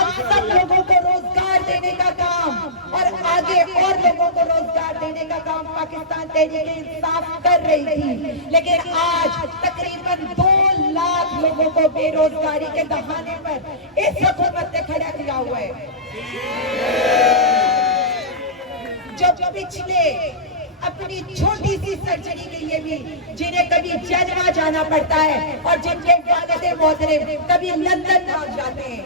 आप सब लोगों को रोजगार देने का काम और आगे और लोगों को रोजगार देने का काम पाकिस्तान तहरीक-ए-इंसाफ कर रही थी, लेकिन आज तकरीबन 2 लाख लोगों को बेरोजगारी के दहाने पर इस हुकूमत ने खड़ा किया हुआ है। जो पिछले अपनी छोटी सी सर्जरी के लिए भी जिन्हें कभी जेनेवा जाना पड़ता है और जिनके वालिद मोहतरम कभी लंदन पहुंच जाते हैं,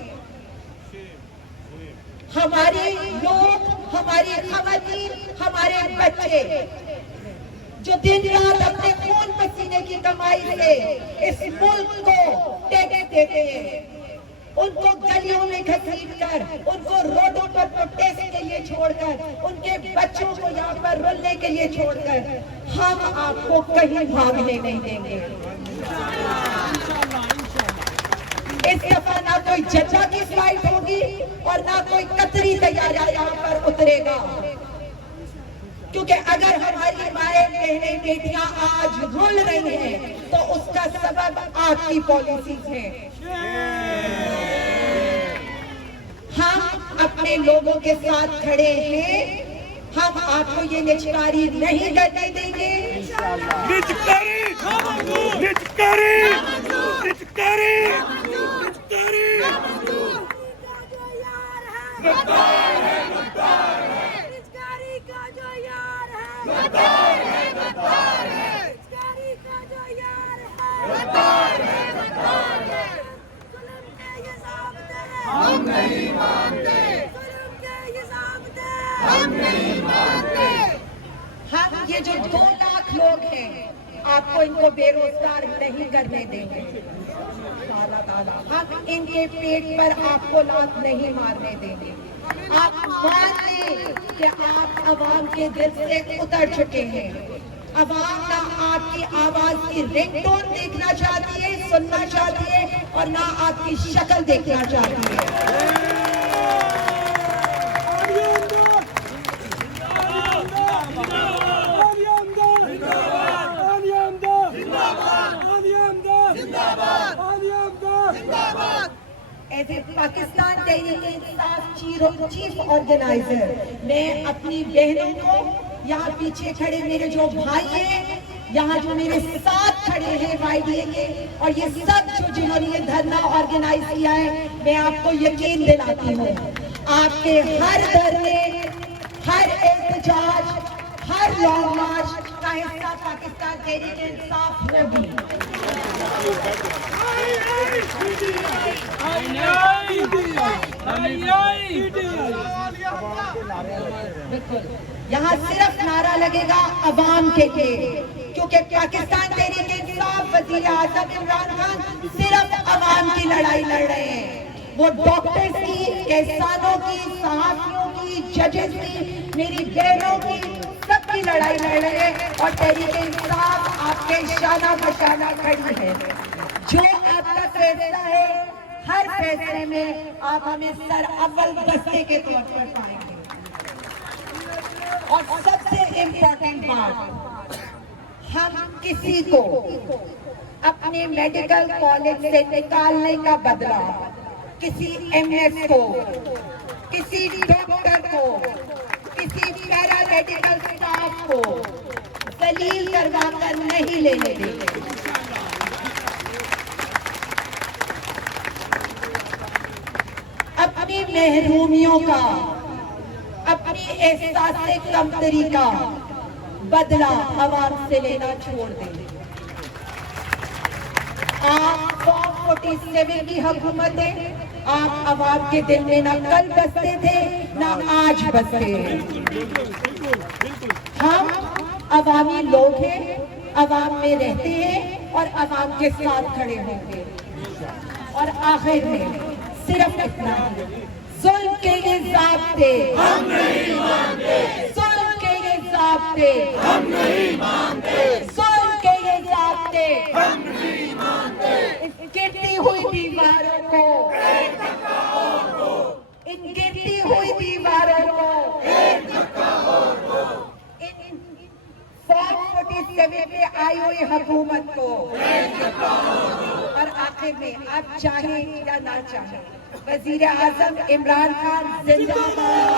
हमारे लोग, हमारी खवातीन, हमारे बच्चे जो दिन रात अपने खून पसीने की कमाई से इस मुल्क को टैक्स देते हैं, उनको गलियों में घसीटकर, उनको रोडों पर प्रोटेस्ट के लिए छोड़कर, उनके बच्चों को यहाँ पर रुलने के लिए छोड़कर हम आपको कहीं भागने नहीं देंगे। इस दफा ना कोई जज्जा की फ्लाइट होगी और ना कोई कतरी तैयारा यहाँ पर उतरेगा, क्योंकि अगर हमारी माएं, बहनें, बेटियां आज रुल रही हैं तो उसका सबब आपकी पॉलिसीज है। हम अपने लोगों के साथ खड़े हैं, हम आपको ये निचकारी नहीं करने देंगे। निचकारी, निचकारी, निचकारी, निचकारी। गद्दार है, गद्दार है। निचकारी का जो यार है, गद्दार है, गद्दार है। निचकारी का जो यार है, गद्दार है, गद्दार है। जुल्म के ये ज़ाब्ते हम नहीं मानते, जुल्म के ये ज़ाब्ते हम नहीं मानते। हम ये जो 2 लाख लोग हैं, आपको इनको बेरोजगार नहीं करने देंगे। हम इनके पेट पर आपको लात नहीं मारने देंगे। आप मान लें कि आप अवाम के दिल से उतर चुके हैं। अवाम ना आपकी आवाज की रिंगटोन देखना चाहती है, सुनना चाहती है, और ना आपकी शक्ल देखना चाहती है। ऐसे पाकिस्तान तहरीक-ए-इंसाफ चीफ ऑर्गेनाइजर, मैं अपनी बहनों को, यहाँ पीछे खड़े मेरे जो भाई हैं, यहाँ जो मेरे साथ खड़े हैं YDA के, और ये सब जो जिन्होंने ये धरना ऑर्गेनाइज किया है, मैं आपको यकीन दिलाती हूँ, आपके हर धरने, हर एहतजाज, हर लॉन्ग मार्च का हिस्सा पाकिस्तान तहरीक-ए-इंसाफ होगी। बिल्कुल, यहाँ सिर्फ नारा लगेगा अवाम के लिए, क्योंकि पाकिस्तान तहरीक-ए-इंसाफ वज़ीर आज़म इमरान खान सिर्फ अवाम की लड़ाई लड़ रहे हैं। वो डॉक्टर्स की, किसानों की, सहाफ़ियों की, जजेस की, मेरी बहनों की, सबकी लड़ाई लड़ रहे हैं, और तहरीक-ए-इंसाफ आपके शाना बशाना खड़ी है। जो आपका फैसला है, हर फैसले में आप हमें सर अव्वल दस्ते के तौर पर पाएंगे। और सबसे इम्पोर्टेंट बात, हम किसी को अपने मेडिकल कॉलेज से निकालने का बदला किसी MS को, किसी डॉक्टर को, किसी पैरामेडिकल स्टाफ को दलील करवाकर नहीं लेने देंगे। अपनी महरूमियों का, अपनी एहसास कमतरी का बदला आवाम से लेना छोड़ दें। आप 47 की हुकूमत है, आप आवाम के दिल में ना कल बसते थे, ना आज बसते हैं। हम अवामी लोग हैं, अवाम में रहते हैं और अवाम के साथ खड़े होंगे। और आखिर में सिर्फ इतना ही, जुल्म के ये ज़ाब्ते हम नहीं मानते, जुल्म के ये ज़ाब्ते हम नहीं मानते, जुल्म के ये ज़ाब्ते हम नहीं मानते। गिरती हुई दीवारों को, इन गिरती हुई दीवारों को, इन 47 पे आई हुई हुकूमत को, और आखिर में आप चाहें या ना चाहें, वजीर आजम इमरान खान जिंदाबाद।